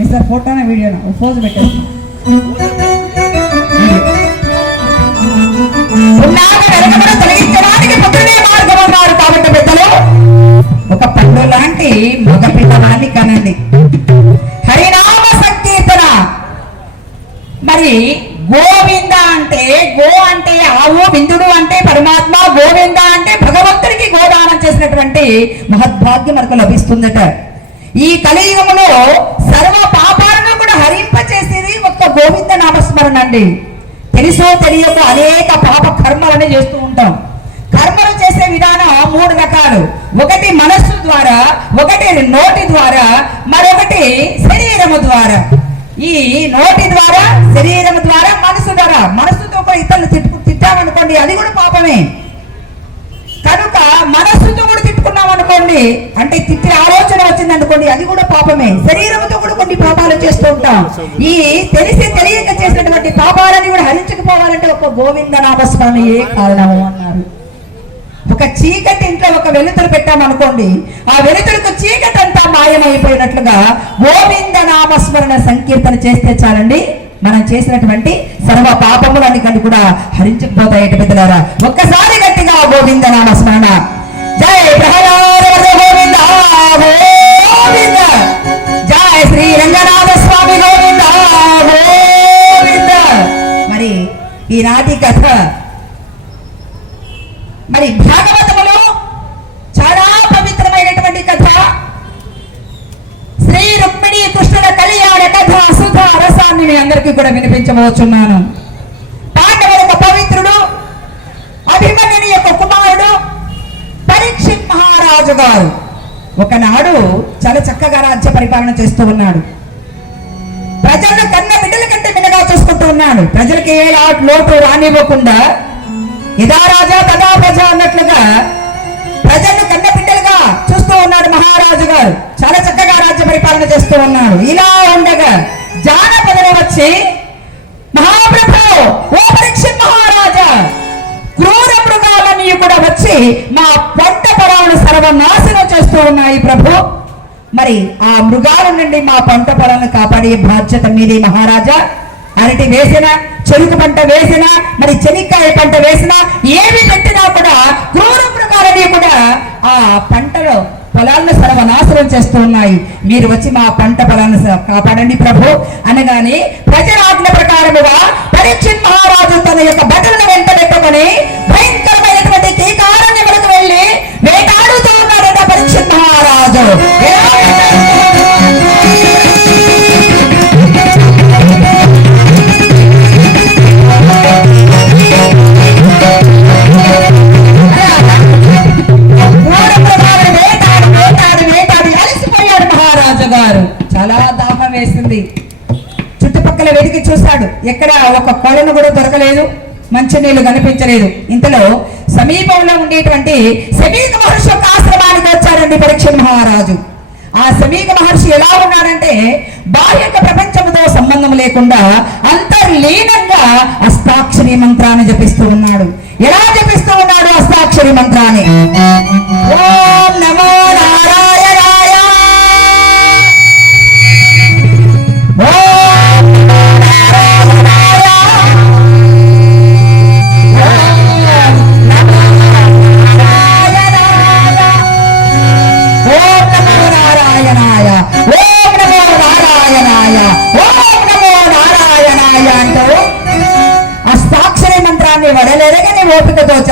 ఏ sir ఫోటోనా వీడియోనా ఓ pose పెట్టేస్తాం కాబట్టి పెద్దలు. ఒక పండు లాంటి మగ పిల్లవాడిని కనండి. హరినామ సంకీర్తన. మరి గోవింద అంటే గో అంటే ఆవు బిందుడు అంటే పరమాత్మ గోవింద అంటే భగవంతుడికి గోదానం చేసినటువంటి మహద్భాగ్యం మనకు లభిస్తుందట. ఈ కలియుగములో సర్వ పాపాలను కూడా హరింపచేసేది ఒక్క గోవింద నామస్మరణ అండి తెలుసో తెలియక అనేక పాప కర్మలని చేస్తూ ఉంటాం. కర్మలు చేసే విధానం మూడు రకాలు. ఒకటి మనస్సు ద్వారా ఒకటి నోటి ద్వారా మరొకటి శరీరము ద్వారా. ఈ నోటి ద్వారా శరీరం ద్వారా మనసు ద్వారా. మనసుతో కూడా ఇతరులు తిట్టామనుకోండి అది కూడా పాపమే. కనుక మనస్సుతో అనుకోండి అంటే తిట్టే ఆలోచన వచ్చింది అనుకోండి అది కూడా పాపమే. శరీరంతో కూడా కొన్ని పాపాలు చేస్తూ ఉంటాం. ఈ తెలిసి తెలియక చేసినటువంటి పాపాలని కూడా హరించకపోవాలంటే ఒక గోవింద నామస్మరణ ఏ కారణము అన్నారు. ఒక చీకటి ఇంట్లో ఒక వెలుతురు పెట్టామనుకోండి ఆ వెలుతురుకు చీకటి అంతా మాయమైపోయినట్లుగా గోవింద నామస్మరణ సంకీర్తన చేస్తే చాలండి. మనం చేసినటువంటి సర్వ పాపములన్నీ కంటే కూడా హరించకపోతాయి పెద్దలారా? ఒక్కసారి గట్టిగా గోవింద నామస్మరణ జయ ప్రహ్లాద! శ్రీ రంగనాథ స్వామి గోవింద. గోవింద. మరి ఈనాటి కథ మరి భాగవతములో చాలా పవిత్రమైనటువంటి కథ. శ్రీ రుక్మిణి కృష్ణుల కళ్యాణ కథ సుధా రసాన్ని మీ అందరికీ కూడా వినిపించబోచున్నాను. పాండవుల ఒక పవిత్రుడు అభిమన్యుని యొక్క కుమారుడు పరీక్షిత్ మహారాజు గారు. ఒకనాడు చాలా చక్కగా రాజ్య పరిపాలన చేస్తూ ఉన్నాడు. ప్రజలను కన్న బిడ్డల కంటే మిన్నగా చూసుకుంటూ ఉన్నాడు. ప్రజలకి ఏ లోటు రానివ్వకుండా ఇదా రాజా తదా ప్రజ అన్నట్లుగా ప్రజలను కన్న బిడ్డలుగా చూస్తూ ఉన్నాడు మహారాజు గారు. చాలా చక్కగా రాజ్య పరిపాలన చేస్తూ ఉన్నాడు. ఇలా ఉండగా జానపదలు వచ్చి మహాప్రభు ఓ మహారాజా క్రూర మృగాలన్నీ కూడా వచ్చి మా సర్వనాశనం చేస్తూ ఉన్నాయి ప్రభు. మరి ఆ మృగాల నుండి మా పంట పొలాలను కాపాడే బాధ్యత మీదే మహారాజా. అరటి వేసిన చెరుకు పంట వేసిన మరి చెనిక్కాయ పంట వేసిన ఏమి పెట్టినా కూడా క్రూర మృగాలని కూడా ఆ పంటలో పొలాలను సర్వనాశనం చేస్తూ ఉన్నాయి. మీరు వచ్చి మా పంట పొలాలను కాపాడండి ప్రభు. అనగానే ప్రజల ఆజ్ఞ ప్రకారముగా పరీక్ష మహారాజు తన యొక్క బట్టలను వెంట పెట్టుకొని చూశాడు. ఎక్కడ ఒక కొలను కూడా దొరకలేదు. మంచినీళ్ళు కనిపించలేదు. ఇంతలో సమీపంలో ఉండేటువంటి సమీక మహర్షి యొక్క ఆశ్రమానికి వచ్చారండి పరీక్ష మహారాజు. ఆ సమీక మహర్షి ఎలా ఉన్నాడంటే బాహ్యక ప్రపంచంతో సంబంధం లేకుండా అంతర్లీనంగా అష్టాక్షరి మంత్రాన్ని జపిస్తూ ఉన్నాడు. ఎలా జపిస్తూ ఉన్నాడు అష్టాక్షరి మంత్రాన్ని? ఓ నారాయణాయ అంటూ